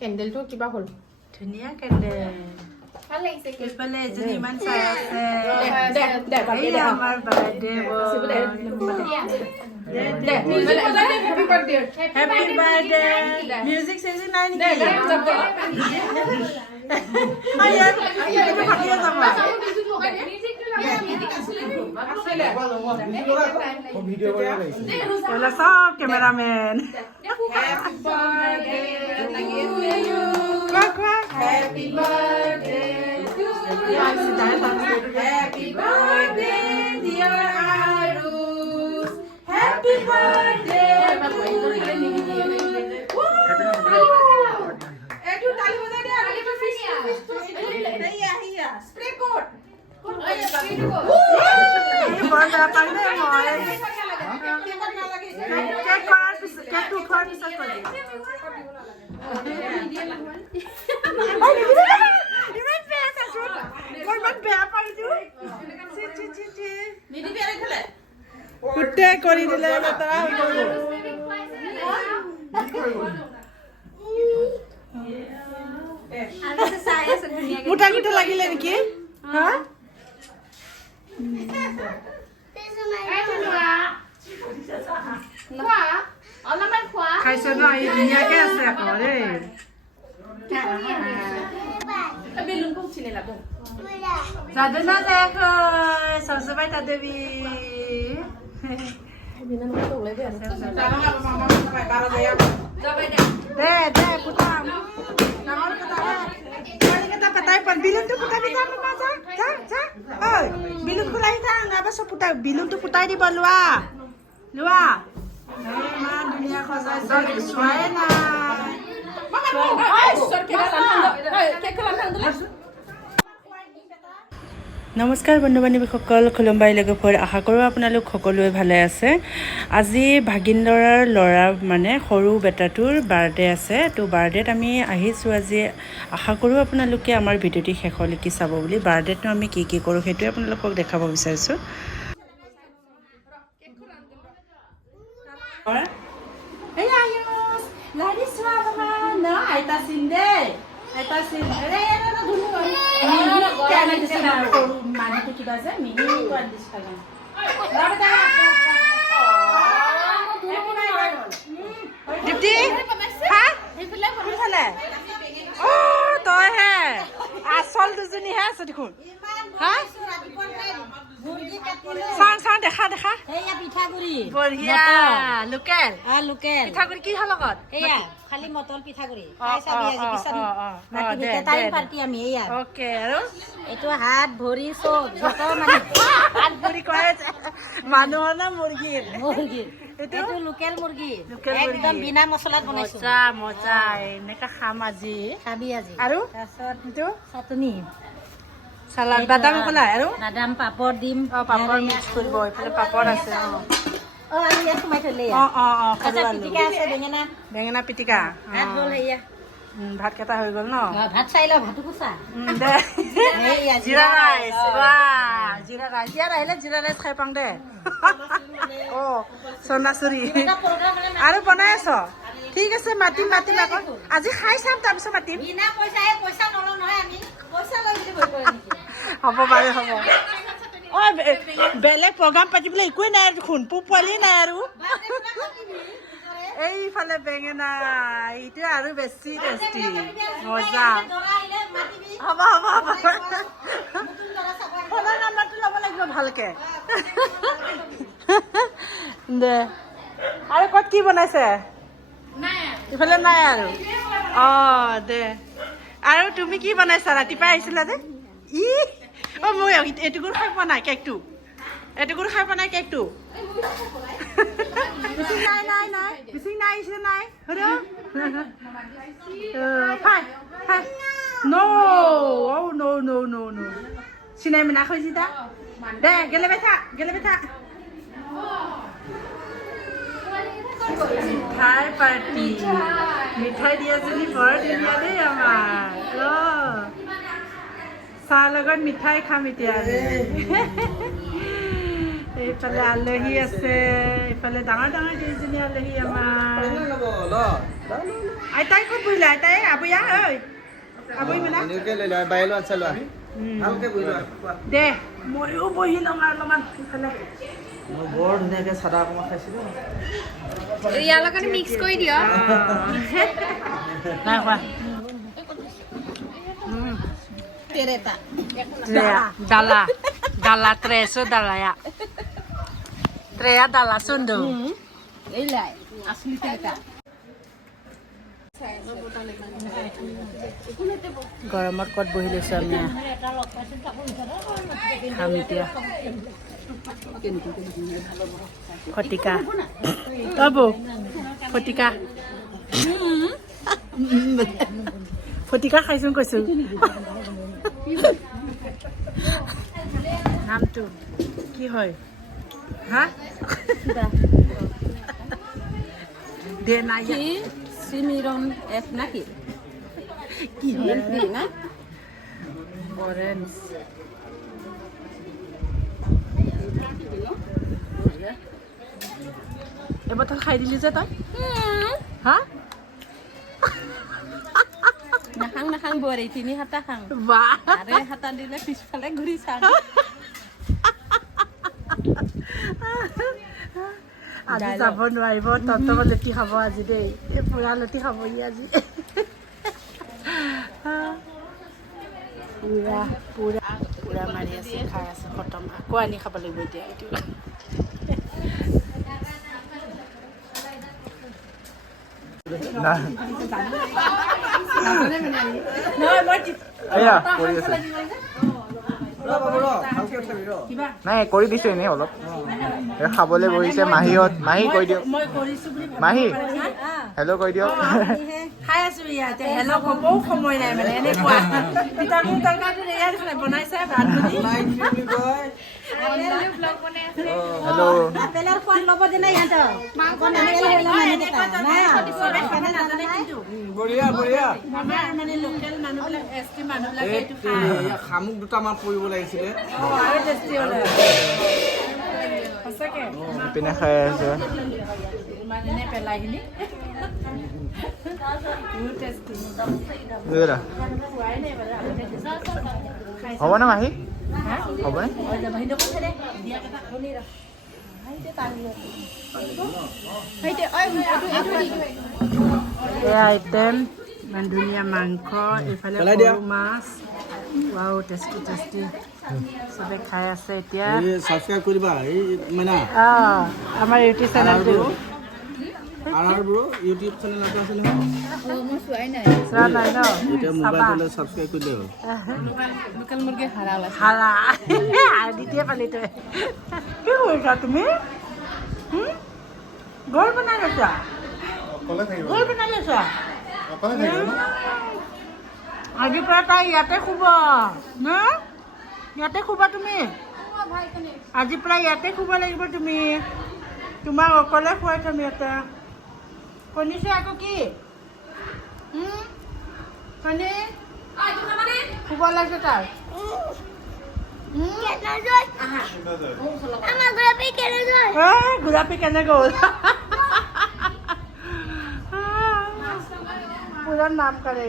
কেণ্ডেলটো কিবা হ'ল ধুনীয়া কেণ্ডেল এইফালে এজনী ইমান চাই আছে আমাৰ বাৰ্থডে হেপী বাৰ্থডে মিউজিক চিউজিক নাই নেকি ফাটিয়ে যাব সব cameraman Happy birthday to you. Happy birthday, dear Arus. Happy birthday to you. Edu tali baja de aru to fish. Hiya. Spray coat. Ye banda pande moi. Cake korar pis cake to khar pis kar di. কুটে কৰি দিলে বেটা মুটা কুটে লাগিলে নেকি হা খাইছে ন এই ধুনীয়াকে আছে আকৌ দেই Sadhana देखो सबसे बड़ा देवी दे पुता नावर कता है कल कता पता है पर बिलुन तो पुता भी था मम्मा जा ओए बिलुन को लाई था ना बस पुता बिलुन तो पुता दी बलवा लुआ मां दुनिया खोजा सब सोए ना নমস্কাৰ বন্ধু বান্ধৱীসকল খুলুম্বাই লগৰ আশা কৰোঁ আপোনালোক সকলোৱে ভালে আছে আজি ভাগিনদৰাৰ ল'ৰা মানে সৰু বেটাটোৰ বাৰ্থডে আছে তো বাৰ্থডেত আমি আহিছোঁ আজি আশা কৰোঁ আপোনালোকে আমাৰ ভিডিঅ'টি শেষলৈকে চাব বুলি বাৰ্থডেতনো আমি কি কি কৰোঁ সেইটো আপোনালোকক দেখাব বিচাৰিছোঁ এই আয়ুষ লাৰিছ মামা ন আইতা সিন্দে এটা সিন রে না ধুনু কেন দিছে না মানে তো কিবা যে মিনি কোন দিছ খালা না বেটা দীপ্তি হ্যাঁ এইফালে কোনফালে ও তই হে আসল দুজনী হে আছে দেখোন হ্যাঁ চাং দেখা এইয়া পিঠাগুৰি বঢ়িয়া লোকেল লোকেল পিঠাগুৰি কি হল লগত এইয়া খালি মটল পিঠাগুৰি খাই চাবি আজি পিছাৰি মাটি বিকে তাই পাৰ্টি আমি এইয়া ওকে আৰু এটো হাত ভৰি সব যত মানে হাত ভৰি কয় মানুহৰ না মুৰ্গীৰ এটো লোকেল মুৰ্গী একদম বিনা মছলাত বনাইছো মজা এনেকা খাম আজি খাবি আজি আৰু তাৰছত এটো চাটনি সালাড বাদাম কোলা আৰু বাদাম পাপৰ দিম পাপৰ মিক্স কৰিব এফালে পাপৰ আছে আমি ইয়াত সোমাই থলে পিটিকা আছে বেঙেনা পিটিকা ভাত হ'ল হেয়া ভাত কেটা হৈ গল ন ভাত চাইলা ভাতু কুছা দে জিৰা ৰাইস জিৰা আহিলে জিৰা ৰাইস খাই পাং দে ও সোনাচুৰি আৰু বনাই আছ ঠিক আছে মাতিম আকৌ আজি খাই চাম তাৰপিছত মাতিম বিনা পইচা নলও নহয় আমি পইচা লৈ বুলি বৈ কৰে নেকি হ'ব বাৰু হ'ব ও বেলেগ প্ৰগ্ৰাম পাতিবলৈ একোৱে নাই দেখোন পোৱালি নাই আৰু এইফালে বেঙেনা এইটো আৰু বেছি টেষ্টি মজা হ'ব ফোনৰ নাম্বাৰটো ল'ব লাগিব ভালকে দে আৰু ক'ত কি বনাইছে ইফালে নাই আৰু দে আৰু তুমি কি বনাইছা ৰাতিপুৱা আহিছিলা যে মই এটুকুৰ খাই পোৱা নাই কেকটো বিচিং নাই আহিছে নাই নো চিনাই মিনা খুঁজি দা দে গেলে বেঠা মিঠাই পাৰ্টি মিঠাই দিয়াজনী বৰ ধুনীয়া দেই আমাৰ চাহ লগত মিঠাই খাম এতিয়া এইফালে আলহী আছে এইফালে ডাঙৰ কেইজনী আলহী আমাৰ আইতাই ক'ত বহিলে আইতাই আবৈয়া ঐ আবৈ মানে এনেকে লৈ লোৱা বাই লোৱা চালোৱা ভালকে বহি লোৱা দে ময়ো বহি লওঁ অলপমান ইফালে মই বৰ ধুনীয়াকৈ চাদা অকণমান খাইছিলোঁ ইয়াৰ লগত মিক্স কৰি দিয় নাই খোৱা কেৰেটা dala dala treso dala ya trea dala sundo এই লাই আসলি কেৰেটা গৰমত ক'ত বহি লৈছো আমি খাম এতিয়া ফটিকা বাবু ফটিকা ফটিকা খাইছোন কৈছো নামটো কি হয় হা দে নাই সিমিরন এফ নাকি কি এমপি না অরেঞ্জ এবটল খাই দিলি যে তই হা নাখাং নাখাং বৰে তিনি হাতা খাং বাহ আৰে হাতা দিলে পিছফালে ঘূৰি চাং আজি যাব নোৱাৰিব তন্তম লেটি খাব আজি দেই পুৰা লেটি খাব ই আজি পুৰা পুৰা পুৰা মাৰি আছে খাই আছে খতম আকৌ আনি খাব লাগিব এতিয়া এইটো নাই কৰি দিছোঁ এনেই অলপ খাবলৈ বহিছে মাহীহঁত মাহী কৈ দিয়ক মাহী হেল্ল' কৈ দিয়ক খাই আছো ইয়াতে হেল্ল' ক'বও সময় নাই মানে এনেকুৱা তৰকাৰীটো বনাইছে ভাত হেল্ল' আপেলৰ সোৱাদ ল'ব দিনে ইহঁতক বঢ়িয়া বঢ়িয়া মানে লোকেল মানুহবিলাক এছটি মানুহবিলাকে এইটো শামুক দুটামান পৰিব লাগিছিলে আৰু টেষ্টি হ'লে সঁচাকৈ পিনে খাই আছে ইমান এনে পেলাইখিনি বহুত টেষ্টি হ'বনে মাহী হ'বনে এই আইটেম ইমান ধুনীয়া মাংস এইফালে সৰু মাছ ৱাও টেষ্টি টেষ্টি চবে খাই আছে এতিয়া ছাবস্ক্ৰাইব কৰিবা এই মানে আমাৰ ইউটিউব চেনেলটো ইউটিউব চেনেল এটা আছে নহয় মই চোৱাই নাই চোৱা নাই ন এতিয়া মোবাইলতে ছাবস্ক্ৰাইব কৰিলে হ'ল লোকেল মুৰ্গী হাৰাল আছে হাৰা দ্বিতীয় পালি তই কি কৰিছা তুমি ঘৰ বনাই লৈছা ঘৰ বনাই লৈছা আজিৰ পৰা তাই ইয়াতে শুব ন ইয়াতে শুবা তুমি আজিৰ পৰা ইয়াতে শুব লাগিব তুমি তোমাক অকলে খুৱাই থম ইয়াতে শুনিছে আকৌ কি শুনি শুব লাগিছে তাৰ গোলাপী কেনে গ'ল পুৰা নাম কৰে